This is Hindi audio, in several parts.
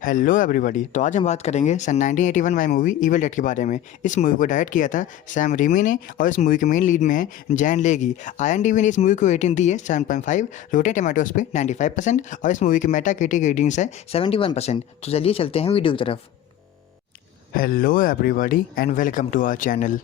Hello everybody. तो आज हम बात करेंगे सन 1981 वाई मूवी इविल डेड के बारे में। इस मूवी को डायरेक्ट किया था सैम रेमी ने और इस मूवी के मेन लीड में है जैन लेगी। आईएमडीबी ने इस मूवी को रेटिंग दी है 7.5, रोटेन टमाटोज पे 95% और इस मूवी की मेटा क्रिटिक रेटिंग्स है 71%। तो चलिए चलते हैं वीडियो की तरफ। Hello everybody and welcome to our channel.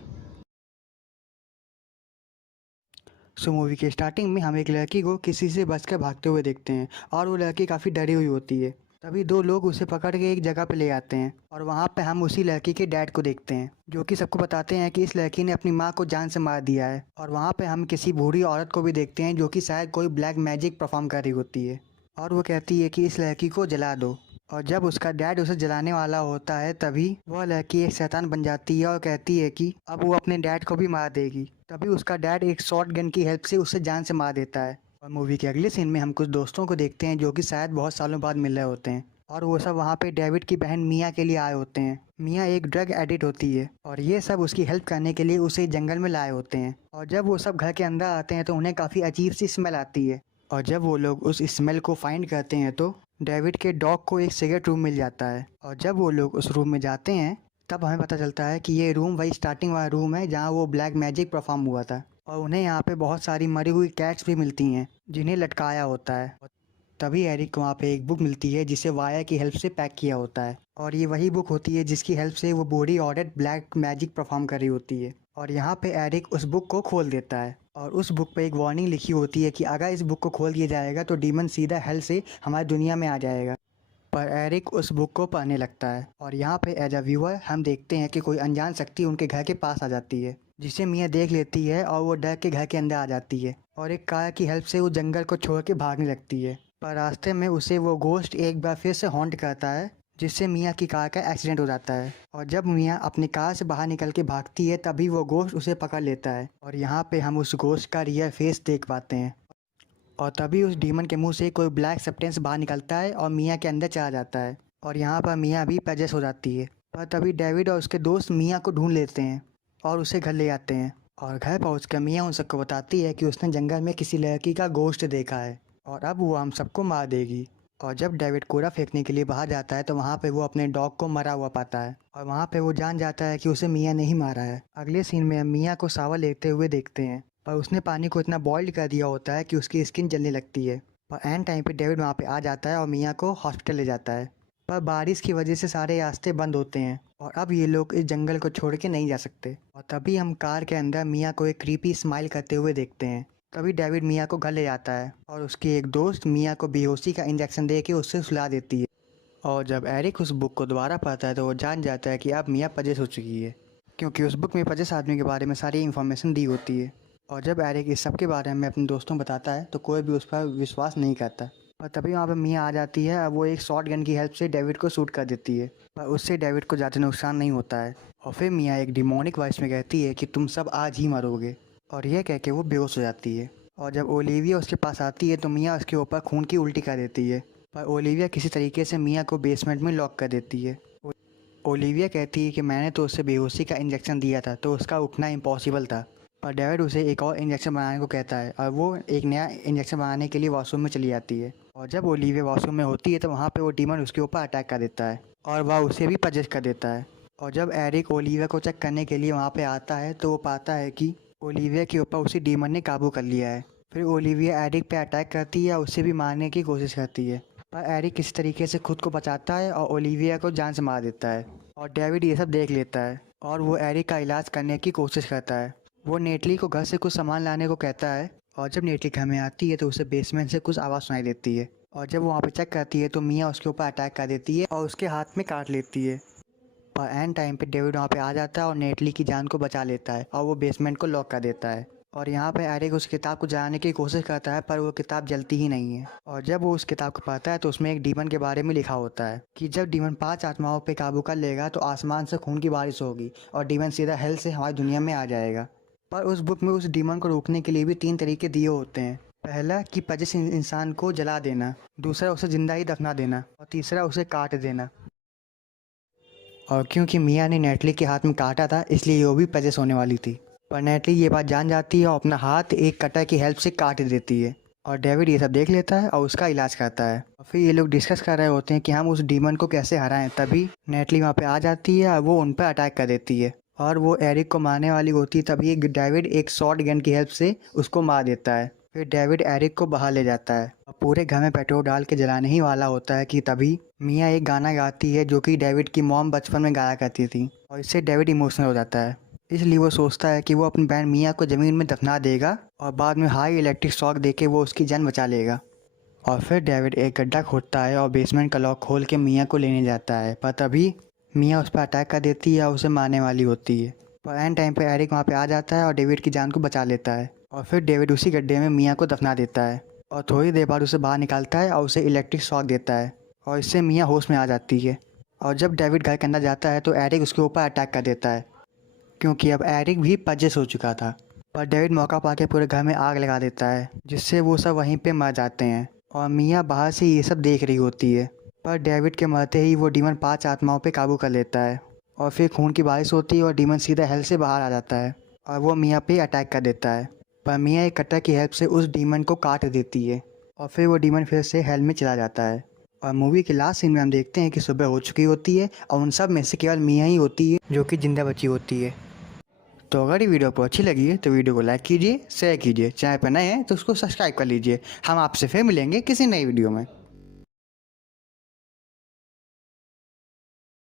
Movie के स्टार्टिंग में हम एक लड़की को किसी से बचकर भागते हुए देखते हैं और वो लड़की काफ़ी डरी हुई होती है। तभी दो लोग उसे पकड़ के एक जगह पे ले आते हैं और वहाँ पे हम उसी लड़की के डैड को देखते हैं जो कि सबको बताते हैं कि इस लड़की ने अपनी माँ को जान से मार दिया है। और वहाँ पे हम किसी बूढ़ी औरत को भी देखते हैं जो कि शायद कोई ब्लैक मैजिक परफॉर्म कर रही होती है और वो कहती है कि इस लड़की को जला दो। और जब उसका डैड उसे जलाने वाला होता है तभी वह लड़की एक शैतान बन जाती है और कहती है कि अब वो अपने डैड को भी मार देगी। तभी उसका डैड एक शॉर्ट गन की हेल्प से उसे जान से मार देता है। और मूवी के अगले सीन में हम कुछ दोस्तों को देखते हैं जो कि शायद बहुत सालों बाद मिल रहे होते हैं और वो सब वहाँ पे डेविड की बहन मिया के लिए आए होते हैं। मिया एक ड्रग एडिक्ट होती है और ये सब उसकी हेल्प करने के लिए उसे जंगल में लाए होते हैं। और जब वो सब घर के अंदर आते हैं तो उन्हें काफ़ी अजीब सी स्मेल आती है और जब वो लोग उस स्मेल को फाइंड करते हैं तो डेविड के डॉग को एक सिगरेट रूम मिल जाता है। और जब वो लोग उस रूम में जाते हैं तब हमें पता चलता है कि ये रूम वही स्टार्टिंग वाला रूम है जहाँ वो ब्लैक मैजिक परफॉर्म हुआ था। और उन्हें यहाँ पे बहुत सारी मरी हुई कैट्स भी मिलती हैं जिन्हें लटकाया होता है। तभी एरिक को वहाँ पे एक बुक मिलती है जिसे वायर की हेल्प से पैक किया होता है और ये वही बुक होती है जिसकी हेल्प से वो बूढ़ी औरत ब्लैक मैजिक परफॉर्म कर रही होती है। और यहाँ पे एरिक उस बुक को खोल देता है और उस बुक पे एक वार्निंग लिखी होती है कि अगर इस बुक को खोल दिया जाएगा तो डीमन सीधा हेल से हमारी दुनिया में आ जाएगा। पर एरिक उस बुक को पढ़ने लगता है और यहाँ पे एज अ व्यूअर हम देखते हैं कि कोई अनजान शक्ति उनके घर के पास आ जाती है जिसे मिया देख लेती है और वो डर के घर के अंदर आ जाती है और एक कार की हेल्प से वो जंगल को छोड़ के भागने लगती है। पर रास्ते में उसे वो घोस्ट एक बार फिर से हॉन्ट करता है जिससे मिया की कार का एक्सीडेंट हो जाता है। और जब मिया अपनी कार से बाहर निकल के भागती है तभी वो घोस्ट उसे पकड़ लेता है और यहाँ पे हम उस घोस्ट का रियल फेस देख पाते हैं। और तभी उस डीमन के मुंह से कोई ब्लैक सब्सटेंस बाहर निकलता है और मिया के अंदर चला जाता है और यहाँ पर मिया भी पजेस हो जाती है। पर तभी डेविड और उसके दोस्त मिया को ढूंढ लेते हैं और उसे घर ले आते हैं। और घर पहुँचकर मिया उन सबको बताती है कि उसने जंगल में किसी लड़की का गोश्त देखा है और अब वो हम सबको मार देगी। और जब डेविड कूड़ा फेंकने के लिए बाहर जाता है तो वहाँ पे वो अपने डॉग को मरा हुआ पाता है और वहाँ पे वो जान जाता है कि उसे मिया नहीं मारा है। अगले सीन में हम मिया को शावर लेते हुए देखते हैं पर उसने पानी को इतना बॉइल्ड कर दिया होता है कि उसकी स्किन जलने लगती है। पर एंड टाइम पे डेविड वहाँ पे आ जाता है और मिया को हॉस्पिटल ले जाता है। पर बारिश की वजह से सारे रास्ते बंद होते हैं और अब ये लोग इस जंगल को छोड़ के नहीं जा सकते। और तभी हम कार के अंदर मिया को एक क्रीपी स्माइल करते हुए देखते हैं। तभी डेविड मिया को घर ले जाता है और उसकी एक दोस्त मिया को बेहोशी का इंजेक्शन दे के उससे सुला देती है। और जब एरिक उस बुक को दोबारा पढ़ता है तो वो जान जाता है कि अब मिया पजेस हो चुकी है क्योंकि उस बुक में पजेस आदमी के बारे में सारी इन्फॉर्मेशन दी होती है। और जब एरिक इस सब के बारे में अपने दोस्तों को बताता है तो कोई भी उस पर विश्वास नहीं करता। और तभी वहाँ पर मिया आ जाती है। अब वो एक शॉर्ट गन की हेल्प से डेविड को शूट कर देती है पर उससे डेविड को ज़्यादा नुकसान नहीं होता है। और फिर मिया एक डिमोनिक वॉइस में कहती है कि तुम सब आज ही मरोगे और यह कह के वो बेहोश हो जाती है। और जब ओलिविया उसके पास आती है तो मिया उसके ऊपर खून की उल्टी कर देती है पर ओलिविया किसी तरीके से मिया को बेसमेंट में लॉक कर देती है। ओलिविया कहती है कि मैंने तो उसे बेहोशी का इंजेक्शन दिया था तो उसका उठना इम्पॉसिबल था। पर डेविड उसे एक और इंजेक्शन बनाने को कहता है और वो एक नया इंजेक्शन बनाने के लिए वॉशरूम में चली जाती है। और जब ओलिविया वॉशरूम में होती है तो वहाँ पे वो डीमन उसके ऊपर अटैक कर देता है और वह उसे भी पजेस्ट कर देता है। और जब एरिक ओलिविया को चेक करने के लिए वहाँ पे आता है तो वो पाता है कि ओलिविया के ऊपर उसी डीमन ने काबू कर लिया है। फिर ओलिविया एरिक पे अटैक करती है और उसे भी मारने की कोशिश करती है पर एरिक किसी तरीके से खुद को बचाता है और ओलिविया को जान से मार देता है। और डेविड ये सब देख लेता है और वो एरिक का इलाज करने की कोशिश करता है। वो नेटली को घर से कुछ सामान लाने को कहता है और जब नेटली घर में आती है तो उसे बेसमेंट से कुछ आवाज़ सुनाई देती है। और जब वो वहाँ पे चेक करती है तो मिया उसके ऊपर अटैक कर देती है और उसके हाथ में काट लेती है। और एंड टाइम पे डेविड वहाँ पे आ जाता है और नेटली की जान को बचा लेता है और वो बेसमेंट को लॉक कर देता है। और यहाँ पे एरिक उस किताब को जलाने की कोशिश करता है पर वो किताब जलती ही नहीं है। और जब वो उस किताब को पढ़ता है तो उसमें एक डीमन के बारे में लिखा होता है कि जब डीमन 5 आत्माओं पे काबू कर लेगा तो आसमान से खून की बारिश होगी और डीमन सीधा हेल से हमारी दुनिया में आ जाएगा। पर उस बुक में उस डीमन को रोकने के लिए भी 3 तरीके दिए होते हैं। पहला कि पजिस इंसान को जला देना, दूसरा उसे जिंदा ही दफना देना और तीसरा उसे काट देना। और क्योंकि मिया ने नेटली के हाथ में काटा था इसलिए वो भी पजेस होने वाली थी। पर नेटली ये बात जान जाती है और अपना हाथ एक कटर की हेल्प से काट देती है। और डेविड ये सब देख लेता है और उसका इलाज करता है। और फिर ये लोग डिस्कस कर रहे होते हैं कि हम उस डीमन को कैसे हराएं। तभी नेटली वहाँ पे आ जाती है और वो उन पर अटैक कर देती है और वो एरिक को मारने वाली होती है। तभी डेविड एक शॉर्ट गन की हेल्प से उसको मार देता है। फिर डेविड एरिक को बाहर ले जाता है और पूरे घर में पेट्रोल डाल के जलाने ही वाला होता है कि तभी मिया एक गाना गाती है जो कि डेविड की मॉम बचपन में गाया करती थी। और इससे डेविड इमोशनल हो जाता है। इसलिए वो सोचता है कि वो अपनी बहन मिया को ज़मीन में दफना देगा और बाद में हाई इलेक्ट्रिक शॉक देके वो उसकी जान बचा लेगा। और फिर डेविड एक गड्ढा खोदता है और बेसमेंट का लॉक खोल के मिया को लेने जाता है। पर तभी मिया उस पर अटैक कर देती है और उसे मारने वाली होती है। पर एंड टाइम पे एरिक वहाँ पे आ जाता है और डेविड की जान को बचा लेता है। और फिर डेविड उसी गड्ढे में मिया को दफना देता है और थोड़ी देर बाद उसे बाहर निकालता है और उसे इलेक्ट्रिक शॉक देता है और इससे मिया होश में आ जाती है। और जब डेविड घर के अंदर जाता है तो एरिक उसके ऊपर अटैक कर देता है क्योंकि अब एरिक भी पजेस हो चुका था। पर डेविड मौका पाके पूरे घर में आग लगा देता है जिससे वो सब वहीं पे मर जाते हैं और मिया बाहर से ये सब देख रही होती है। पर डेविड के मरते ही वो डीमन 5 आत्माओं पे काबू कर लेता है और फिर खून की बारिश होती है और डीमन सीधा हेल से बाहर आ जाता है और वो मिया पे अटैक कर देता है। पर मिया एक कटर की हेल्प से उस डीमन को काट देती है और फिर वो डीमन फिर से हेल में चला जाता है। और मूवी के लास्ट सीन में हम देखते हैं कि सुबह हो चुकी होती है और उन सब में से केवल मिया ही होती है जो कि जिंदा बची होती है। तो अगर ये वीडियो आपको अच्छी लगी है तो वीडियो को लाइक कीजिए, शेयर कीजिए, चैनल पर नए हैं तो उसको सब्सक्राइब कर लीजिए। हम आपसे फिर मिलेंगे किसी नई वीडियो में।